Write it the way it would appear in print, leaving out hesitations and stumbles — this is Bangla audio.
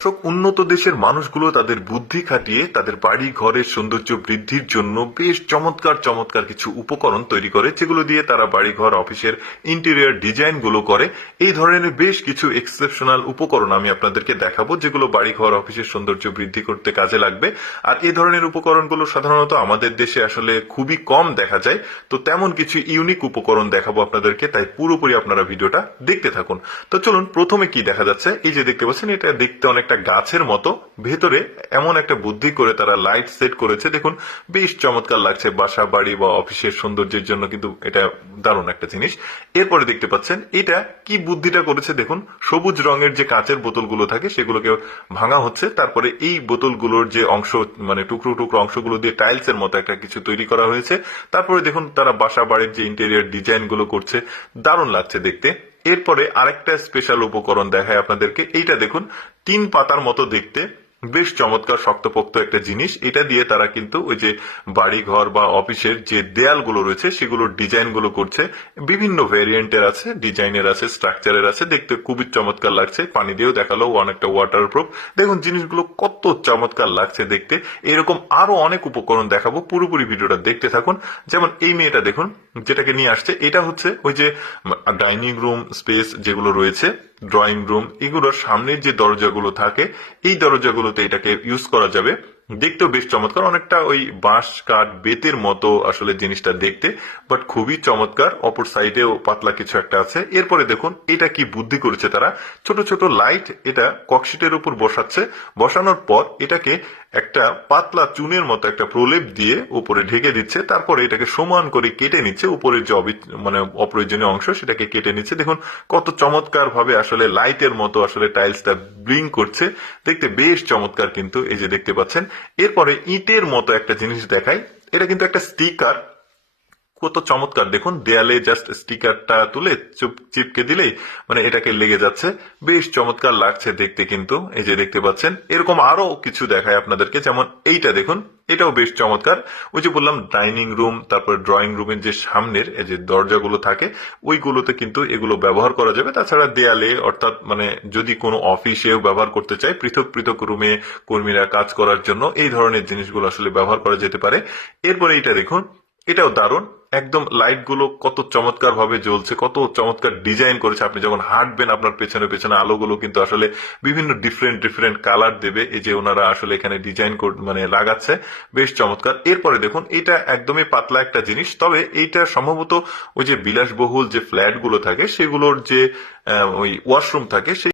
সব উন্নত দেশের মানুষগুলো তাদের বুদ্ধি খাটিয়ে তাদের বাড়ি ঘরের সৌন্দর্য বৃদ্ধির জন্য বেশ চমৎকার চমৎকার কিছু উপকরণ তৈরি করে, যেগুলো দিয়ে তারা বাড়ি ঘর অফিসের ইন্টেরিয়র ডিজাইন গুলো করে। এই ধরনের বেশ কিছু এক্সেপশনাল উপকরণ আমি আপনাদেরকে দেখাবো, যেগুলো বাড়ি ঘর অফিসের সৌন্দর্য বৃদ্ধি করতে কাজে লাগবে। আর এই ধরনের উপকরণগুলো সাধারণত আমাদের দেশে আসলে খুবই কম দেখা যায়। তো তেমন কিছু ইউনিক উপকরণ দেখাবো আপনাদেরকে, তাই পুরোপুরি আপনারা ভিডিওটা দেখতে থাকুন। তো চলুন, প্রথমে কি দেখা যাচ্ছে, এই যে দেখতে পাচ্ছেন, এটা দেখতে অনেকটা গাছের মতো। ভেতরে এমন একটা বুদ্ধি করে তারা লাইট সেট করেছে, দেখুন বেশ চমৎকার লাগছে। বাসা বাড়ি বা অফিসের সৌন্দর্যের জন্য কিন্তু এটা দারুণ একটা জিনিস। এরপরে দেখতে পাচ্ছেন এটা কি বুদ্ধিটা করেছে, দেখুন সবুজ রঙের যে কাঁচের বোতলগুলো থাকে সেগুলোকে ভাঙা হচ্ছে, তারপরে এই বোতলগুলোর যে অংশ, মানে টুকরো টুকরো অংশগুলো দিয়ে টাইলস এর মতো একটা কিছু তৈরি করা হয়েছে। তারপরে দেখুন তারা বাসা বাড়ির যে ইন্টেরিয়র ডিজাইন গুলো করছে, দারুণ লাগছে দেখতে। এরপরে আরেকটা স্পেশাল উপকরণ দেখায় আপনাদেরকে, এইটা দেখুন, 3 পাতার মতো দেখতে, বেশ চমৎকার শক্তপোক্ত একটা জিনিস। এটা দিয়ে তারা কিন্তু ওই যে বাড়ি ঘর বা অফিসের যে দেয়ালগুলো রয়েছে সেগুলোর ডিজাইন গুলো করছে। বিভিন্ন ভ্যারিয়েন্টের আছে, ডিজাইনের আছে, স্ট্রাকচারের আছে, দেখতে খুবই চমৎকার লাগছে। পানি দিয়েও দেখালো, অনেকটা ওয়াটারপ্রুফ। দেখুন জিনিসগুলো কত চমৎকার লাগছে দেখতে। এরকম আরো অনেক উপকরণ দেখাবো, পুরোপুরি ভিডিওটা দেখতে থাকুন। যেমন এই মেয়েটা দেখুন যেটাকে নিয়ে আসছে, এটা হচ্ছে ওই যে ডাইনিং রুম স্পেস যেগুলো রয়েছে, ড্রয়িং রুম, এগুলোর সামনের যে দরজাগুলো থাকে, এই দরজাগুলোতে এটাকে ইউজ করা যাবে। দেখতেও বেশ চমৎকার, অনেকটা ওই বাঁশ কাঠ বেতের মতো আসলে জিনিসটা দেখতে, বাট খুবই চমৎকার। অপর সাইডেও পাতলা কিছু একটা আছে। এরপরে দেখুন এটা কি বুদ্ধি করেছে তারা, ছোট ছোট লাইট এটা ককশিটের উপর বসাচ্ছে। বসানোর পর এটাকে একটা পাতলা চুনের মতো একটা প্রলেপ দিয়ে উপরে ঢেকে দিচ্ছে, তারপরে এটাকে সমান করে কেটে নিচ্ছে। উপরের যে মানে অপ্রয়োজনীয় অংশ সেটাকে কেটে নিচ্ছে। দেখুন কত চমৎকার ভাবে আসলে লাইটের মতো আসলে টাইলসটা ব্লিঙ্ক করছে, দেখতে বেশ চমৎকার কিন্তু। এই যে দেখতে পাচ্ছেন, এরপরে ইটের মতো একটা জিনিস দেখাই, এটা কিন্তু একটা স্টিকার। কত চমৎকার দেখুন, দেয়ালে জাস্ট স্টিকারটা তুলে চিপকে দিলেই মানে এটাকে লেগে যাচ্ছে। বেশ চমৎকার লাগছে দেখতে কিন্তু। এই যে দেখতে পাচ্ছেন, এরকম আরো কিছু দেখায় আপনাদেরকে, যেমন এইটা দেখুন, এটাও বেশ চমৎকার। ওই যে বললাম ডাইনিং রুম, তারপর ড্রয়িং রুমের যে সামনের এই যে দরজাগুলো থাকে ওইগুলোতে কিন্তু এগুলো ব্যবহার করা যাবে। তাছাড়া দেয়ালে, অর্থাৎ মানে যদি কোনো অফিসেও ব্যবহার করতে চায়, পৃথক পৃথক রুমে কর্মীরা কাজ করার জন্য এই ধরনের জিনিসগুলো আসলে ব্যবহার করা যেতে পারে। এরপরে এইটা দেখুন, এটাও দারুণ। একদম লাইট গুলো কত চমৎকার ভাবে জ্বলছে, কত চমৎকার ডিজাইন করেছে। আপনি যখন হাঁটবেন আপনার পেছনে পেছনে আলোগুলো কিন্তু আসলে বিভিন্ন ডিফারেন্ট ডিফারেন্ট কালার দেবে। এই যে ওনারা আসলে এখানে ডিজাইন মানে লাগাচ্ছে, বেশ চমৎকার। এরপরে দেখুন এটা একদমই পাতলা একটা জিনিস, তবে এইটা সম্ভবত ওই যে বিলাসবহুল যে ফ্ল্যাট গুলো থাকে সেগুলোর যে ওই ওয়াশরুম থাকে সেই